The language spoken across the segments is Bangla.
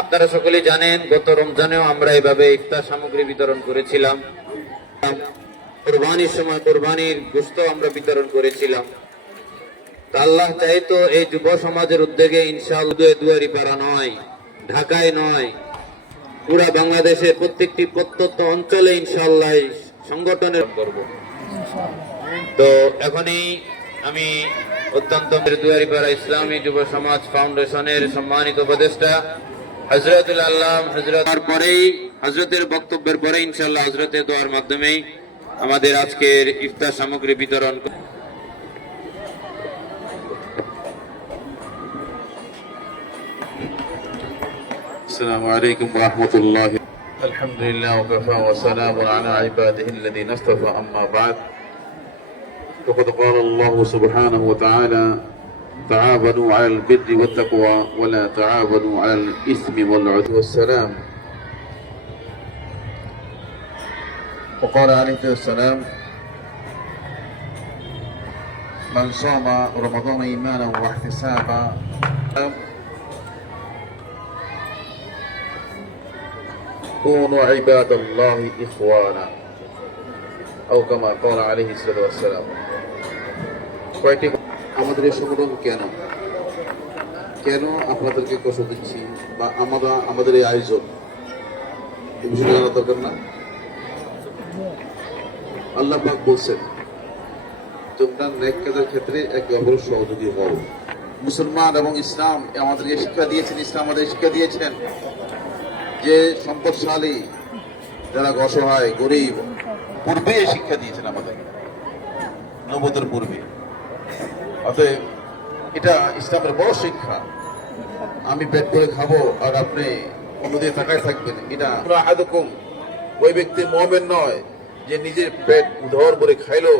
আপনারা সকলে জানেন গত রমজানেও আমরা এভাবে ইফতার সামগ্রী বিতরণ করেছিলাম। কুরবানির সময় কুরবানির গোশত আমরা বিতরণ করেছিলাম। আল্লাহ চাইতো এই যুব সমাজের উদ্যোগে ইনশাআল্লাহ দুয়ারিপাড়া নয়, ঢাকায় নয়, পুরা বাংলাদেশের প্রত্যেকটি প্রত্যন্ত অঞ্চলে ইনশাআল্লাহ সংগঠনের করব। তো এখনই আমি অত্যন্ত দুয়ারিপাড়া ইসলামী যুব সমাজ ফাউন্ডেশনের সম্মানিত উপদেষ্টা হযরতুল আল্লাম হযরতের পরেই হযরতের বক্তব্যের পরে ইনশাআল্লাহ হযরতের দোয়ার মাধ্যমেই আমাদের আজকের ইফতার সামগ্রী বিতরণ। السلام عليكم ورحمة الله. الحمد لله وكفى وسلام على عباده الذين اصطفى. أما بعد فقد قال الله سبحانه وتعالى تعاونوا على البر والتقوى ولا تعاونوا على الإثم والعدوان والسلام. وقال عليه السلام من صام رمضان إيمانا واحتسابا كونوا عباد الله إخوانا أو كما قال عليه الصلاة والسلام. কয়েকটি আমাদের এই সংগঠন কেন আপনাদেরকে কষ্ট দিচ্ছি বা আমাদের এই আয়োজন এই বিষয়টা জানার দরকার না? আল্লাহ পাক বলছেন তোমরা নেক কাজের ক্ষেত্রে একে অপরের সহযোগী হও। মুসলমান এবং ইসলাম আমাদেরকে শিক্ষা দিয়েছেন, ইসলাম আমাদের শিক্ষা দিয়েছেন যে সম্পদশালী যারা অসহায় গরিব পূর্বে শিক্ষা দিয়েছেন আমাদের নবুয়তের পূর্বে। অতএব এটা ইসলামের বড় শিক্ষা। আমি পেট করে খাবো আর আপনি অন্যদিকে তাকায় থাকবেন, এটা আহাদুকুম ওই ব্যক্তি মুমিন নয় যে নিজের পেট উদর করে খাইলো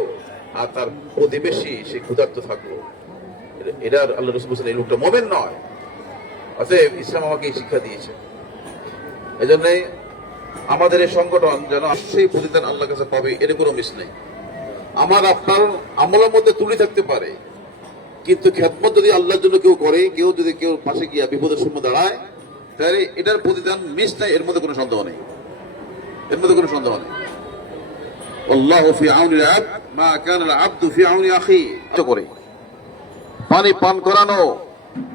আর তার প্রতিবেশী সে ক্ষুধার্ত থাকলো। এটা আল্লাহ রাসূল বলেছেন এই লোকটা মুমিন নয়। অতএব ইসলাম আমাকে এই শিক্ষা দিয়েছে। এজন্য আমাদের এই সংগঠন যেন অবশ্যই প্রতিদান আল্লাহর কাছে পাবে, এর কোনো মিস নেই। আমার আপনার আমলের মধ্যে তুলে থাকতে পারে, কিন্তু খেদমত যদি আল্লাহর জন্য কেউ করে, যদি কেউ পাশে গিয়া বিপদের সময় দাঁড়ায়, তাহলে এটার প্রতিদান মিস নাই, এর মধ্যে কোনো সন্দেহ নেই, এর মধ্যে কোনো সন্দেহ নেই। আল্লাহু ফি আউনিল আবদ মা কানা আল আবদু ফি আউনি আখি। করে পানি পান করানো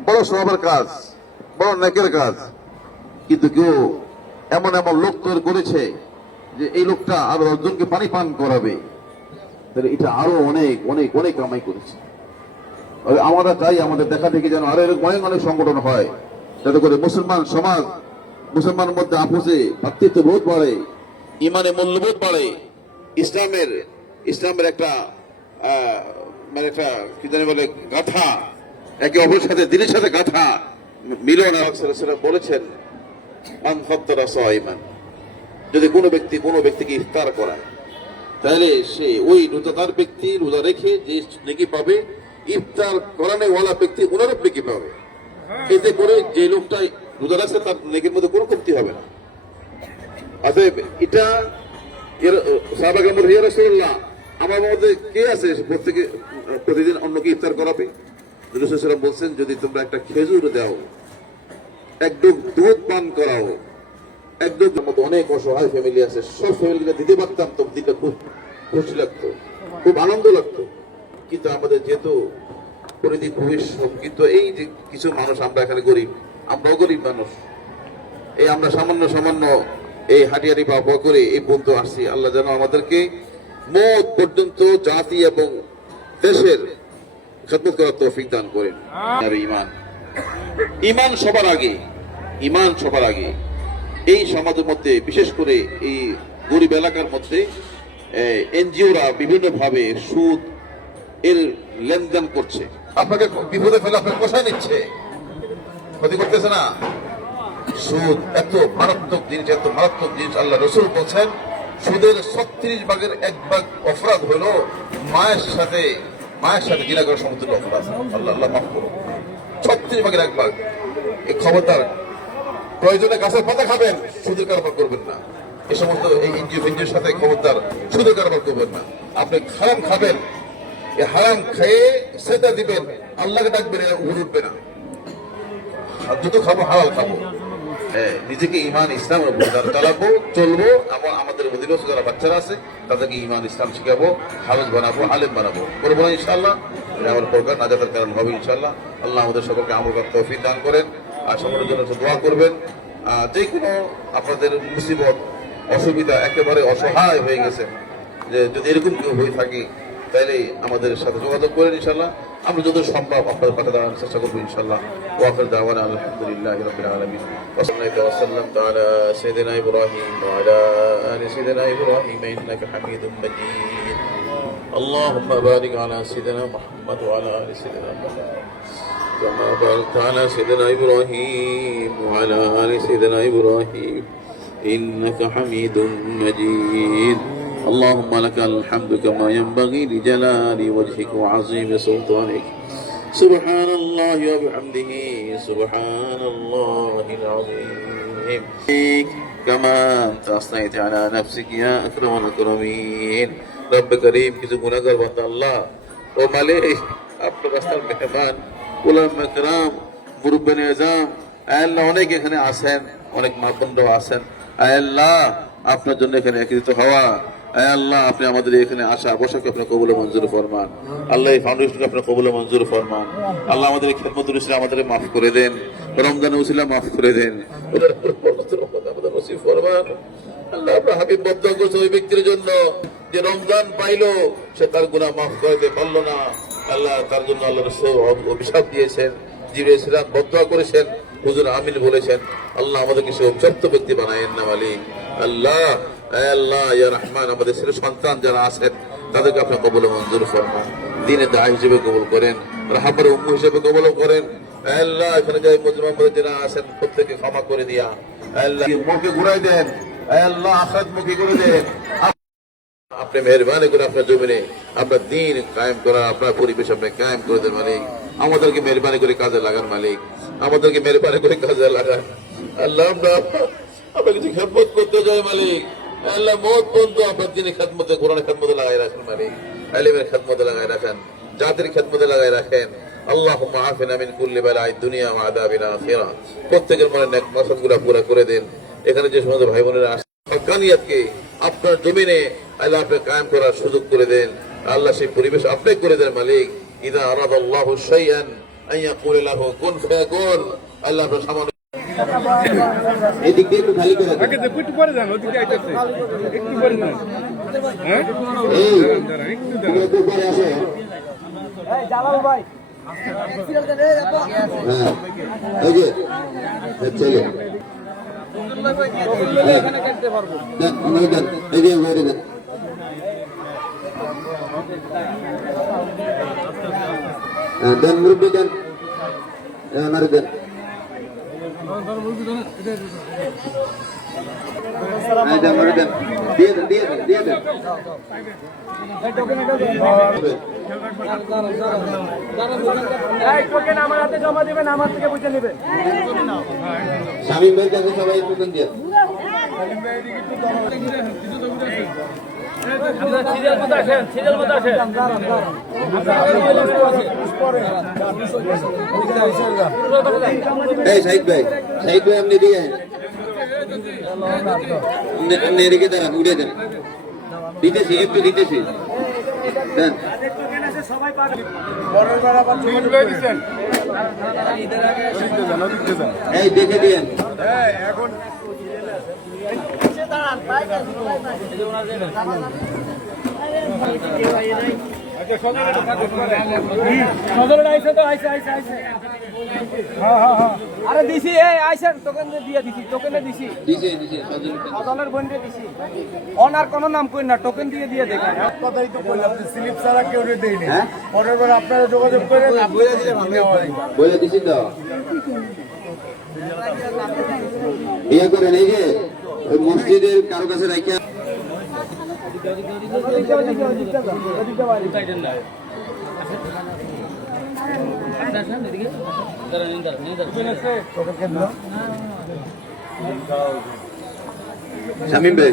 বড় সওয়াবের কাজ, বড় নেকের কাজ, কিন্তু কেউ এমন লোক তৈরি করেছে যে এই লোকটা আরো 10 জনকে পানি পান করাবে, তাহলে এটা আরো অনেক অনেক অনেক কামাই করেছে। আমরা চাই আমাদের দেখা থেকে যেন আরো এরকম অনেক সংগঠন হয়, যাতে করে মুসলমান সমাজ, মুসলমানের মধ্যে আপোষে ভ্রাতৃত্ববোধ বাড়ে, ইমানে মূল্যবোধ বাড়ে, ইসলামের একটা একটা কি জানি বলে গাথা, একে অপরের সাথে দিনের সাথে গাথা মিলন। বলেছেন যদি কোনো ব্যক্তিকে ইফতার করায়, তাহলে সে ওই রোজাদার ব্যক্তি রোজা রেখে যে নেকি পাবে, ইফতার করানো ওয়ালা ব্যক্তি ওনারও নেকি পাবে। এতে করে যে লোকটা রোজা রাখছে তার নেকির মধ্যে কোনো কমতি হবে না। অতএব এটা সাহাবায়ে কেরাম ইয়া রাসূলুল্লাহ আমার মধ্যে কে আছে প্রত্যেকে প্রতিদিন অন্যকে ইফতার করাবে? রাসূল সাল্লাল্লাহু আলাইহি ওয়াসাল্লাম বলছেন যদি তোমরা একটা খেজুর দাও, এক ডুব দুধ পান করাও, একদম মতো অনেক অসহায় ফ্যামিলি আছে, সব ফ্যামিলিকে দিতে পারতাম তো দিনটা খুব খুশি লাগতো, খুব আনন্দ লাগতো। কিন্তু আমাদের যেহেতু পরিধি খুবই, কিন্তু এই যে কিছু মানুষ, আমরা এখানে গরিব, আমরাও গরিব মানুষ, এই আমরা সামান্য এই হাটিয়ারি পাওয়া করে এই পর্যন্ত আসছি। আল্লাহ যেন আমাদেরকে মওত পর্যন্ত জাতি এবং দেশের খেদমত করার তৌফিক দান করেন। আর ঈমান সবার আগে, ঈমান সবার আগে। এই সমাজের মধ্যে বিশেষ করে এই গরিব এলাকার মধ্যে এনজিওরা বিভিন্ন ভাবে সুদ এর লেনদেন করছে, আপনাকে বিপদে ফেলে আপনাকে কষায় নিচ্ছে, ক্ষতি করতেছে না। সুদ এত মারাত্মক জিনিস, এত মারাত্মক জিনিস। আল্লাহ রাসূল বলছেন সুদের 36 ভাগের 1 ভাগ অপরাধ হলো মায়ের সাথে জিনা করার সমতুল্য অপরাধ। আল্লাহ মাফ করুন, 36 ভাগের 1 ভাগ। এই খবরদার, প্রয়োজনে গাছের পাতা খাবেন, সুদের কারবার করবেন না। এই সমস্ত এই এনজিওর সাথে খবরদার সুদের কারবার করবেন না। আপনি হারাম খাবেন, এই হারাম খেয়ে সেটা দিবেন, আল্লাহকে ডাকবেন, উঠবে না। যত খাবো হালাল খাবো, নিজেকে ইমান ইসলামের উপর চালাবো, চলবো, এবং আমাদের অধীনস্থ যারা বাচ্চারা আছে তাদেরকে ইমান ইসলাম শিখাবো, হাফেজ বানাবো, আলেম বানাবো, করবো না ইনশাআল্লাহ। এটা আমার প্রকার নাজাতের কারণ হবে ইনশাআল্লাহ। আল্লাহ আমাদের সকলকে আমল করার তৌফিক দান করেন, আর সকলের জন্য দোয়া করবেন। যে কোনো আপনাদের মুসিবত অসুবিধা একেবারে অসহায় হয়ে গেছে, যে যদি এরকম কেউ হয়ে থাকে তাহলে আমাদের সাথে যোগাযোগ করেন ইনশাআল্লাহ। আমরা যত সম্ভব আপনাদের পাশে দাঁড়ানোর চেষ্টা করবো ইনশাআল্লাহ। ওয়া আখির দাওয়ানা আলহামদুলিল্লাহি রাব্বিল আলামিন। ওয়া সাল্লাল্লাহু ওয়া সাল্লামতু আলা সাইয়্যিদিনা ইব্রাহিম ওয়া আলা আলি সাইয়্যিদিনা ইব্রাহিম ইন্নাকা হামিদুম মাজিদ। اللهم بارك على سيدنا محمد وعلى ال سيدنا محمد كما باركت على سيدنا ابراهيم وعلى ال سيدنا ابراهيم انك حميد مجيد. اللهم لك الحمد كما ينبغي لجلال وجهك وعظيم سلطانك. سبحان الله وبحمده سبحان الله العظيم. كما أنت أثنيت على نفسك يا أكرم الأكرمين. رب করিম, কিছু গুনাহগার বান্দা আল্লাহ ও মালিক, আপনার রাস্তার মেহমান উলামা کرام মুরব্বিয়ান আযম আল্লাহ অনেক এখানে আছেন, অনেক মাপন্ড আছেন। আল্লাহ আপনার জন্য এখানে একত্রিত হওয়া, আল্লাহ আপনি আমাদের এখানে আসা বসাকে আপনি কবুল মঞ্জুর ফরমান। আল্লাহ এই ফাউন্ডেশনকে আপনি কবুল মঞ্জুর ফরমান। আল্লাহ আমাদের খেদমতের উসিলা আমাদের মাফ করে দেন, রমজানের উসিলা মাফ করে দেন, আমাদের নসিব ফরমান। আল্লাহ আপনার হাবিব বদদোয়া করছে ওই ব্যক্তির জন্য যে রমজান পাইলো সে তার গুনাহ মাফ করতে পারলো না। আল্লাহ তার জন্য আল্লাহ রাসূল অভিশাপ দিয়েছেন, জিবরাইল ইসলাম বদদোয়া করেছেন, হুজুর আমিন বলেছেন। আল্লাহ আমাদেরকে সে অভিশপ্ত ব্যক্তি বানায়েন না মালিক। আল্লাহ আল্লাহ ইয়া রহমান, আমাদের ছেলে সন্তান যারা আছেন তাদেরকে আপনি কবুল মঞ্জুর ফরমান, দ্বীনে দাঈ হিসেবে কবুল করেন, রাহবার উম্মু হিসেবে কবুল করেন। আল্লাহ এখানে যাই মুসলমান যারা আছেন প্রত্যেককে ক্ষমা করে দিয়া আল্লাহ মুখে ঘুরাই দেন, আল্লাহ আখিরাত মুখী করে দেন। আপনি মেহরবানি করে আপনার জমিনে আপনার দ্বীন কায়েম করা, আপনার পরিবেশ আপনি কায়েম করে দেন মালিক। আমাদেরকে মেহরবানি করে কাজে লাগান মালিক, আমাদেরকে মেহরবানি করে কাজে লাগান। আল্লাহ আমরা কিছু খেদমত করতে যাই মালিক, আল্লাহ মত পর্যন্ত আপনার দিনে খেদমতে, কোরআনের খেদমতে লাগাই রাখেন মালিক, ইলমের খেদমতে লাগাই রাখেন, জাতির খেদমতে লাগাই রাখেন। আল্লাহুম্মা আফিনা মিন কুল্লি বালাই দুনিয়া ওয়া আযাবিল আখিরাহ। প্রত্যেকের মনে নেক মাসাদগুলো পুরো করে দেন। এখানে যে সমস্ত ভাই বোনেরা আসেন হক্কানিয়াতকে আপনার জমিনে আল্লাহ আপনি কায়েম করার সুযোগ করে দেন। আল্লাহ সেই পরিবেশ আপনি করে দেন মালিক। ইযা আরাদাল্লাহু শাইআন আন ইয়াকুলা লাহু কুন ফায়াকুন। আল্লাহ আপনার সামনে এদিক দিয়ে একটু খালি করে দেন। আগে দেখো একটু পরে যান, ওদিকে আইতাছে একটু পরে যান। হ্যাঁ এই একটু তুমি একটু পরে আসো। এই জালাল ভাই হ্যাঁ এই যে চলো এখানে কাটতে পারবো। দেন আমাকে দেন, এই যে বাইরে দেন। দেন মুরব্বি দেন, আমারে দেন। আমারে দেন, দিয়ে দেন, দিয়ে দেন, দিয়ে দেন। এই টোকেন আমার হাতে জমা দিবেন, আমার থেকে বুঝে নেবেন। শামীম ভাই কাছে সবাই টোকেন দিয়ে। সিরিয়াল মতো আসেন, সিরিয়াল মতো আসেন। এই সাইদ ভাই, সাইদ ভাই আপনি দিয়ে আপনি এদিকে দাঁড়ান, উঠে দেন। দিতেছি, একটু দিতেছি। দেন। সবাই পাবেন। এই দেখে দিয়েন। সদরে আইছে তো, আইছে আইছে আইছে। হ্যাঁ হ্যাঁ হ্যাঁ, আরে দিছি, এই আইছেন টোকেন দিয়ে দিছি, টোকেনে দিছি, দিছে দিছে সজল। সদরের বন্ডে দিছি। ওনার কোনো নাম কই না, টোকেন দিয়ে দিয়ে দেখেন। কথাই তো বললাম যে স্লিপ ছাড়া কেউ দেয়নি। হ্যাঁ পরের বার আপনারা যোগাযোগ করেন, বলে দিলে ভালো হয়। বলে দিছি তো। ইয়ে করেন, এই যে ওই মসজিদের কারো কাছে রাখা শামীম ভাই